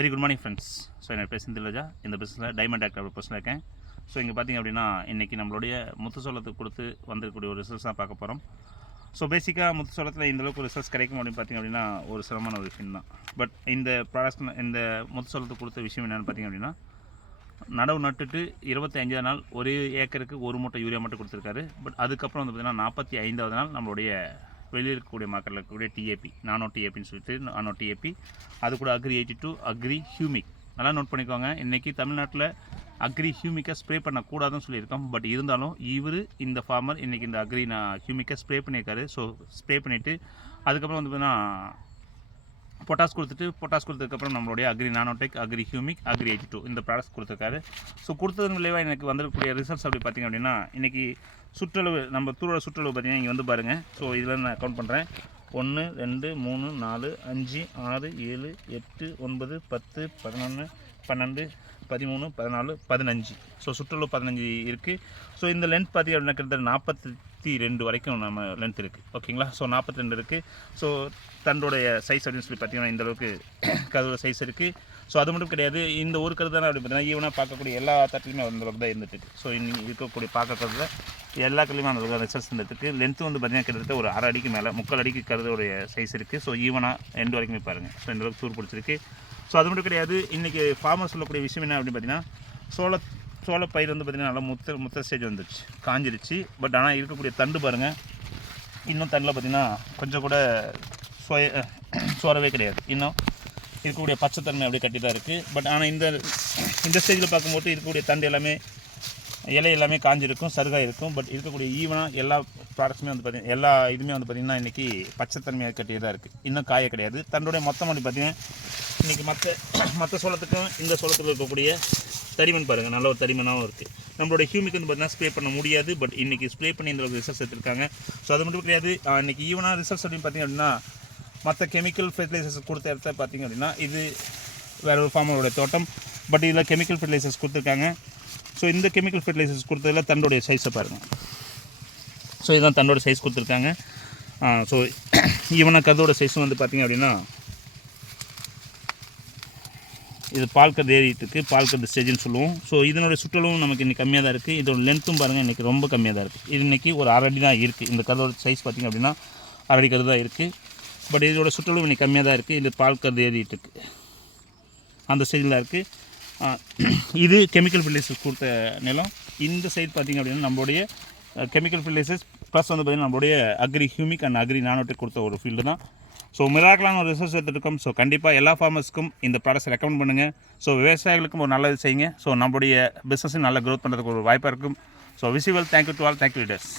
Very good morning friends. So என்னோட பேர் செந்தில்ராஜா. இந்த பிஸ்னஸில் டைமண்ட் ஆக்டர் பர்சனில் இருக்கேன். ஸோ இங்கே பார்த்திங்க அப்படின்னா இன்றைக்கி நம்மளுடைய முத்துச்சோளத்துக்கு கொடுத்து வந்திருக்கக்கூடிய ஒரு ரிசல்ட்ஸ் தான் பார்க்க போகிறோம். ஸோ பேசிக்காக முத்துச்சோளத்தில் இந்தளவுக்கு ரிசல்ட்ஸ் கிடைக்கும் அப்படின்னு பார்த்திங்க அப்படின்னா ஒரு சிரமமான ஒரு விஷயம் தான். பட் இந்த ப்ராடக்ட்ஸ் இந்த முத்துச்சோளத்துக்கு கொடுத்த விஷயம் என்னென்னு பார்த்திங்க அப்படின்னா, நடவு நட்டுட்டு 25ஆவது நாள் ஒரு ஏக்கருக்கு ஒரு மூட்டை யூரியா மட்டும் கொடுத்துருக்காரு. பட் அதுக்கப்புறம் வந்து பார்த்திங்கன்னா 45ஆவது நாள் நம்மளுடைய வெளியில் இருக்கக்கூடிய மார்க்கெட்டில் இருக்கக்கூடிய டிஏபி, நானோ டிஏபின்னு சொல்லிட்டு நானோ டிஏபி, அது கூட அக்ரி 82, அக்ரி ஹியூமிக். நல்லா நோட் பண்ணிக்கோங்க. இன்றைக்கி தமிழ்நாட்டில் அக்ரி ஹியூமிக்கை ஸ்ப்ரே பண்ணக்கூடாதுன்னு சொல்லியிருக்கோம். பட் இருந்தாலும் இந்த ஃபார்மர் இன்றைக்கி இந்த அக்ரி ஹியூமிக்கை ஸ்ப்ரே பண்ணியிருக்காரு. ஸோ ஸ்ப்ரே பண்ணிவிட்டு அதுக்கப்புறம் வந்து பார்த்தீங்கன்னா பொட்டாஸ் கொடுத்ததுக்கப்புறம் நம்மளுடைய agri nanotech, agri humic, agri 82 இந்த ப்ராடக்ட்ஸ் கொடுத்துருக்காரு. ஸோ கொடுத்ததன் விளைவாக எனக்கு வந்திருக்கக்கூடிய ரிசல்ட்ஸ் அப்படி பார்த்திங்க அப்படின்னா, இன்றைக்கி சுற்றளவு நம்ம தூரோட சுற்றளவு பார்த்திங்கன்னா இங்கே வந்து பாருங்கள். ஸோ இதில் நான் கவுண்ட் பண்ணுறேன். 1 2 3 4 5 6 7 8 9 10 11 12 13 14 15. ஸோ சுற்றளவு 15 இருக்குது. ஸோ இந்த லென்த் பார்த்திங்க அப்படின்னா கிட்டத்தட்ட 42 வரைக்கும் நம்ம லென்த் இருக்குது. ஓகேங்களா? ஸோ 42 இருக்குது. ஸோ தண்டோடைய சைஸ் அப்படின்னு சொல்லி பார்த்திங்கன்னா இந்தளவுக்கு கதோட சைஸ் இருக்குது. ஸோ அது மட்டும் கிடையாது, இந்த ஒரு கருது தானே அப்படி பார்த்தீங்கன்னா ஈவனாக பார்க்கக்கூடிய எல்லா தட்டிலுமே அந்தளவுக்கு தான் இருந்துட்டு. ஸோ இன்னைக்கு இருக்கக்கூடிய பார்க்கறதுல எல்லா கல்லையுமே அந்த ரிசல்ட்ஸ் இருந்துருக்கு. லென்த்து வந்து பார்த்திங்கன்னா கிட்டத்தட்ட ஒரு 1/2 அடிக்கு மேலே 3/4 அடிக்கு கருதோடைய சைஸ் இருக்குது. ஸோ ஈவனாக எண்டு வரைக்குமே பாருங்கள். ஸோ இந்தளவுக்கு தூர் பிடிச்சிருக்கு. ஸோ அது மட்டும் கிடையாது, இன்றைக்கி ஃபார்மர் சொல்லக்கூடிய விஷயம் என்ன அப்படின்னு பார்த்தீங்கன்னா, சோள பயிர் வந்து பார்த்திங்கன்னா நல்லா முத்த ஸ்டேஜ் வந்துடுச்சு, காஞ்சிருச்சு. பட் ஆனால் இருக்கக்கூடிய தண்டு பாருங்கள், இன்னும் தண்டில் பார்த்திங்கன்னா கொஞ்சம் கூட சோறவே கிடையாது. இன்னும் இருக்கக்கூடிய பச்சைத்தன்மை அப்படியே கட்டி தான் இருக்குது. பட் ஆனால் இந்த ஸ்டேஜில் பார்க்கும்போது இருக்கக்கூடிய தண்டு எல்லாமே இலை எல்லாமே காஞ்சிருக்கும், சருகாக இருக்கும். பட் இருக்கக்கூடிய ஈவனாக எல்லா ப்ராடக்ட்ஸுமே வந்து பார்த்திங்கன்னா எல்லா இதுவுமே வந்து பார்த்திங்கன்னா இன்றைக்கி பச்சைத்தன்மையாக கட்டியே தான் இருக்குது. இன்னும் காய கிடையாது. தண்டுடைய மொத்தம் அப்படி பார்த்திங்கன்னா இன்றைக்கி மற்ற சோளத்துக்கும் இந்த சோளத்தில் இருக்கக்கூடிய தடிமன் பாருங்கள், நல்ல ஒரு தடிமனாகவும் இருக்குது. நம்மளோட ஹியூமிக் வந்து பார்த்திங்கன்னா ஸ்ப்ரே பண்ண முடியாது. பட் இன்றைக்கி ஸ்ப்ரே பண்ணி இந்த ரிசல்ட்ஸ் எடுத்துருக்காங்க. ஸோ அது மட்டும் கிடையாது, இன்றைக்கி ஈவனாக ரிசல்ட்ஸ் அப்படின்னு பார்த்திங்க அப்படின்னா, மற்ற கெமிக்கல் ஃபெர்டிலைசர்ஸ் கொடுத்த இடத்த பார்த்திங்க அப்படின்னா இது வேறு ஒரு ஃபார்மரோட தோட்டம். பட் இதில் கெமிக்கல் ஃபெர்டிலைசர்ஸ் கொடுத்துருக்காங்க. ஸோ இந்த கெமிக்கல் ஃபெர்டிலைசர்ஸ் கொடுத்ததில் தண்டோடைய சைஸை பாருங்கள். ஸோ இதுதான் தண்டோட சைஸ் கொடுத்துருக்காங்க. ஸோ ஈவனாக கதோட சைஸும் வந்து பார்த்திங்க அப்படின்னா இது பால் கருது ஏறிட்டு இருக்குது, பால் கருது ஸ்டேஜ்னு சொல்லுவோம். ஸோ இதனுடைய சுற்றளவும் நமக்கு இன்றைக்கி கம்மியாக தான் இருக்குது. இதோட லென்த்தும் பாருங்கள் இன்றைக்கி ரொம்ப கம்மியாக தான் இருக்குது. இது இன்றைக்கி ஒரு 1/2 அடி தான் இருக்குது. இந்த கருதோட சைஸ் பார்த்திங்க அப்படின்னா 1/2 அடி கருது தான் இருக்குது. பட் இதோட சுற்றளவு இன்றைக்கி கம்மியாக தான் இருக்குது. இது பால் கருது ஏறிட்டு இருக்குது, அந்த ஸ்டேஜில் தான் இருக்குது. இது கெமிக்கல் ஃபெர்டிலைசர்ஸ் கொடுத்த நிலம். இந்த சைடு பார்த்திங்க அப்படின்னா நம்மளுடைய கெமிக்கல் ஃபெர்டிலைசர்ஸ் ப்ளஸ் வந்து பார்த்திங்கன்னா நம்மளுடைய agri humic and agri nanotech கொடுத்த ஒரு ஃபீல்டு தான். ஸோ மிராக்கலான ஒரு ரிசல்ட்ஸ் எடுத்துருக்கோம். ஸோ கண்டிப்பாக எல்லா ஃபார்மர்ஸ்க்கும் இந்த ப்ராடக்ட்ஸ் ரெக்கமெண்ட் பண்ணுங்கள். ஸோ விவசாயிகளுக்கும் ஒரு நல்லது செய்யுங்க. ஸோ நம்மளுடைய பிஸ்னஸும் நல்லா க்ரோத் பண்ணுறதுக்கு ஒரு வாய்ப்பாக இருக்கும். So visual thank you to all. Thank you leaders.